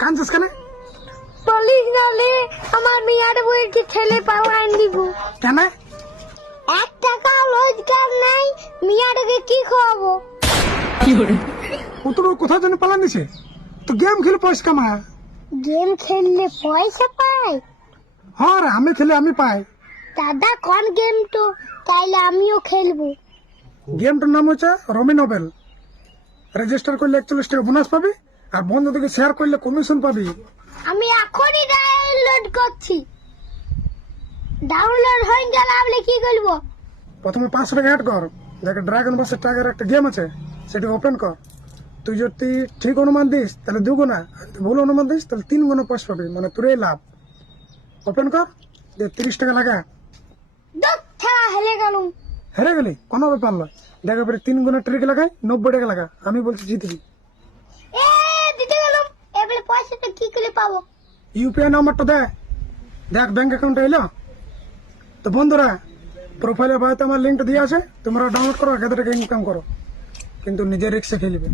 কাঁদছিস কেন? বলিস নালে আমার মিয়ার বইকে খেলে পাওয়াই দিব। কেন? 1 টাকা রোজগার নাই, মিয়াটাকে কি খাওয়াবো? ও তো কোথায় জন্য পালান দিছে? তো গেম খেলে পয়সা কামা। গেম খেললে পয়সা পাই? হ্যাঁ রে, আমি খেলে আমি পাই। দাদা কোন গেম তো, তাইলে আমিও খেলবো। গেমটার নাম হচ্ছে রমি নোবেল। রেজিস্টার করলে 41 টাকা বোনাস পাবি, আর বন্ধুদেরকে শেয়ার করলে কমিশন পাবি। আমি এখনই ডাউনলোড করছি। ডাউনলোড হয়ে গেলে আপনি কি করবো? প্রথমে 500 টাকা অ্যাড কর, দেখে ড্রাগন বাসের টাকার একটা গেম আছে, সেটা ওপেন কর। তুই যদি ঠিক অনুমান দিস তাহলে 2 গুণা, ভুল অনুমান দিস তাহলে 3 গুণা পয়সা পাবি, মানে তোরই লাভ। ওপেন কর, দিয়ে 30 টাকা লাগা। খেলা হেলে গেলুম। হেরে গেলি কোনো ব্যাপার নয়, দেখা পরে 3 গুণা ট্রিক লাগাই, 90 টাকা লাগা। আমি বলছি জিতবি। এ দিতে গেলুম, এবারে পয়সাটা কি করে পাবো? ইউপিআই নাম্বারটা দেখ ব্যাংক অ্যাকাউন্টে এলো তো। বন্ধুরা, প্রোফাইলে বাড়িতে আমার লিঙ্কটা দিয়ে আছে, তোমরা ডাউনলোড করো, এখান থেকে ইনকাম করো, কিন্তু নিজের রিক্সে খেলবে।